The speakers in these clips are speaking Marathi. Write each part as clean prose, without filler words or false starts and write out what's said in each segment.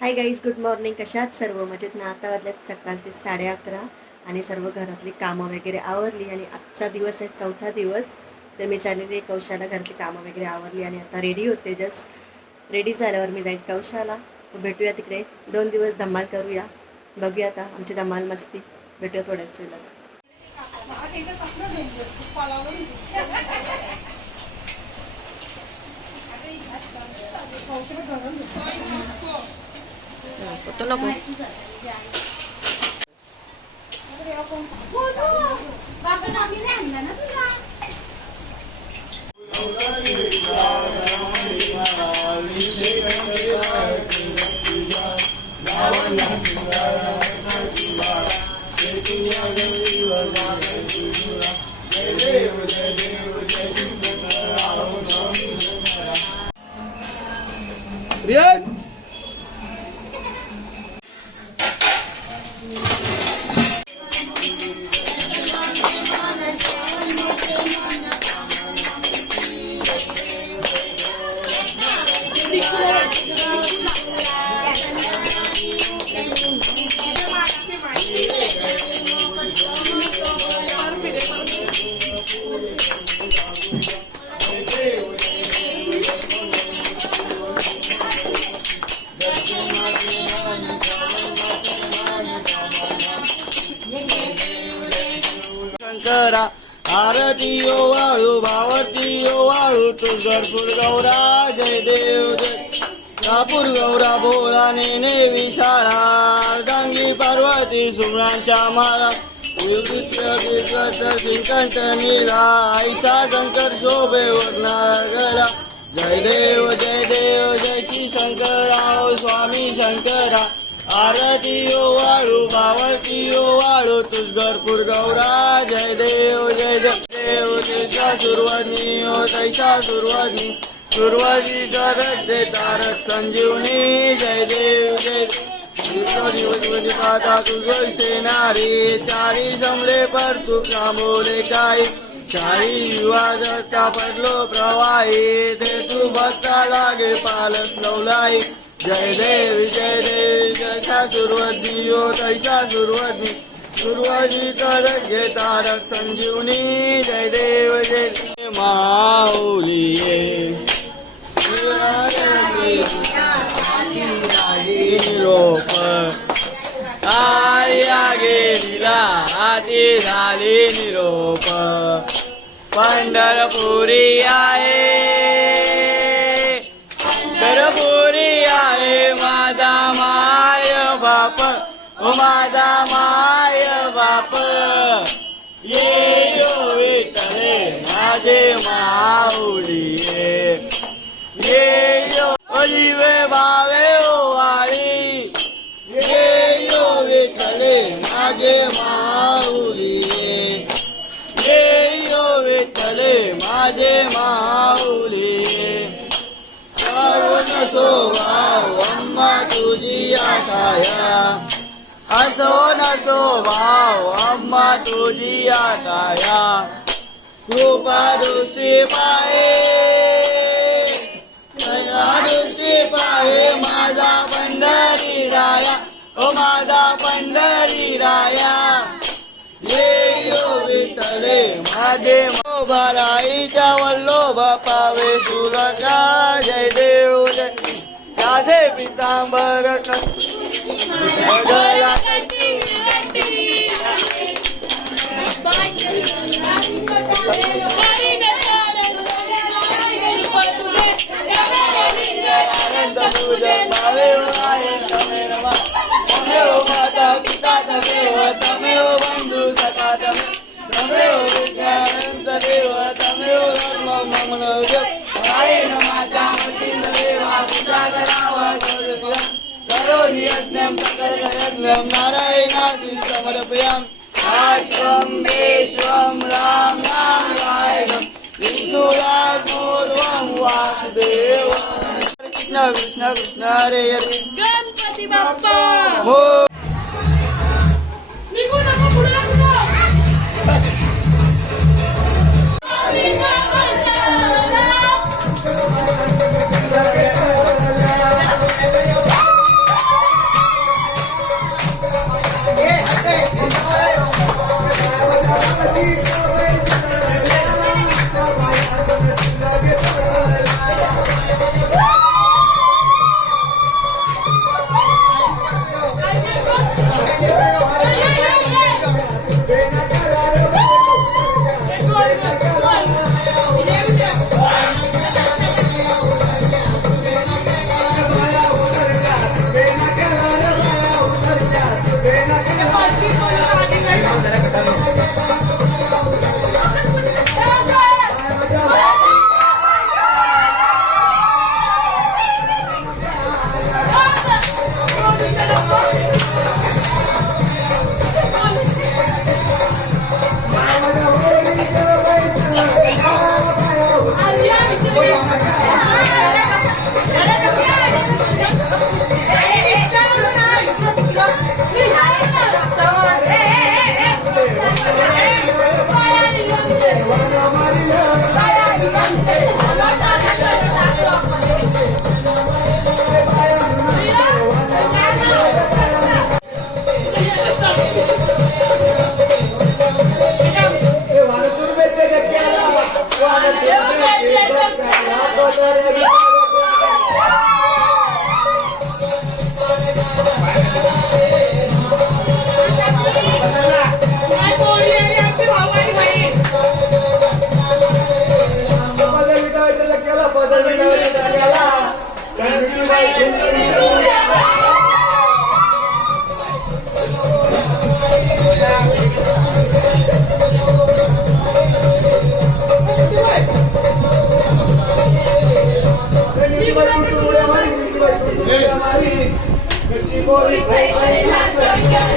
Hi guys, good morning. कशात सर्व मजेत ना? आता वाजल्यात सकाळचे 11:30 आणि सर्व घरातली कामं वगैरे आवरली आणि आजचा दिवस आहे 4था दिवस. तर मी चाललेली कौशाला, घरातली कामं वगैरे आवरली आणि आता रेडी होते. जस्ट रेडी झाल्यावर मी जाईन कौशाला. भेटूया तिकडे, 2 दिवस धमाल करूया. बघूया आता आमची धमाल मस्ती. भेटूया थोड्याच वेळेला. फोटो नको. शंकरा आरती ओ वाळू भावती ओ वाळू तुळजापूर गौरा जय देव जय कापूर गौरा भोळा नेने विशाळा अर्धांगी पार्वती सुमरांच्या माळा श्रीकंठ नीला ऐसा शंकर शोभे वरणारा गळा जय देव जय श्री शंकरा स्वामी शंकरा आरती ओ वाळू भावती ओ वाळू तुळजापूर गौरा जय देव जयचा सुरुवाती ओ तैसा सुरुवाती सुरुवाती तारक संजीवनी जय देव पाता तुझ सेनारी चारी जमले पर तू थांबवले काय चारी विवाद का पडलो प्रवाही ते तू भक्ता लागे पालस लवलाई जय देव जयसा सुरुवाती ओ तैसा सुरुवाती सुरुवाती करत घे तारक संजीवनी जय देव जय माऊली निरोप आया गेलीला आती झाली निरोप पंढरपुरी आहे पंढरपुरी आहे माझा माय बाप ओ माझा माय बाप ये यो विठ्ठले माझे माऊली ये यो ओलिवे भावे ओ वाळी ये यो विठ्ठले माझे माऊली ये यो विठ्ठले माझे माऊली करुण स्वभाव अम्मा तुझी आकाया असो नसो भाव अम्मा तुझी आकाया कृपा दुसरी पाहे दुसरी पाहे माझा पंढरी राया ओ माझा पंढरी राया ये यो विठ्ठले माझे भराईच्या वल्लोभ पावे सुरका जय देव जय राधे पितांबर माता पिता तमेव तमेव बंधु सखा तमेव विज्ञानंत देव तमेव धर्म ममन देव माझ्या देवा पूजा करावा करोमि यज्ञं सकल यज्ञं नारायणाची समर्पयामि आश्वं विश्वं राम नारायणं विष्णुराजोर्वं वासुदेव कृष्ण कृष्ण कृष्ण हरे हरे गणपती बाप्पा हो निघू नका पुढे पोरी खायला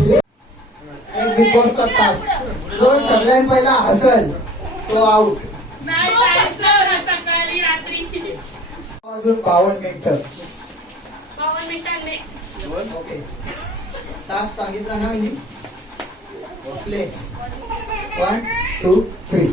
एक बिग बॉसचा तास जो सगळ्यात पहिला हसल तो आउट. नाही जायचं सकाळी रात्री अजून 52 मिनिटं. 52 मिनिटांनी. ओके तास सांगितला ना मी. प्ले 1 2 3.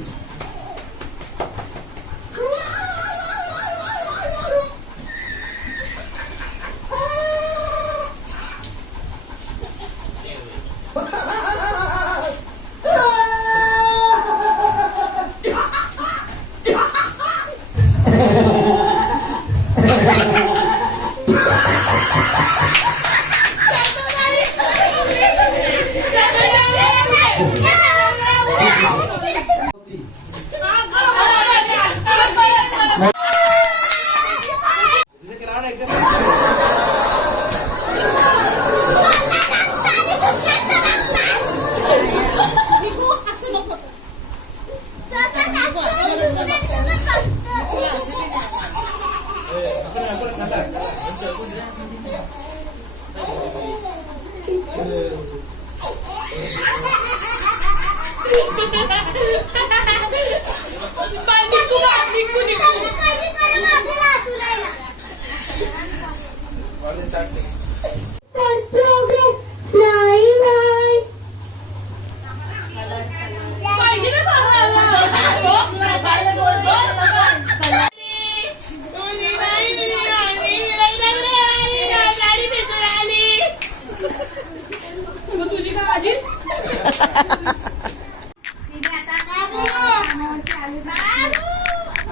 तुझी काय आजीस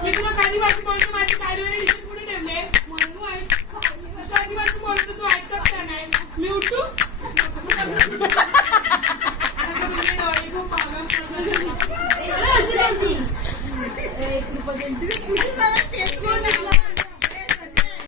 मी तुला काही भाजी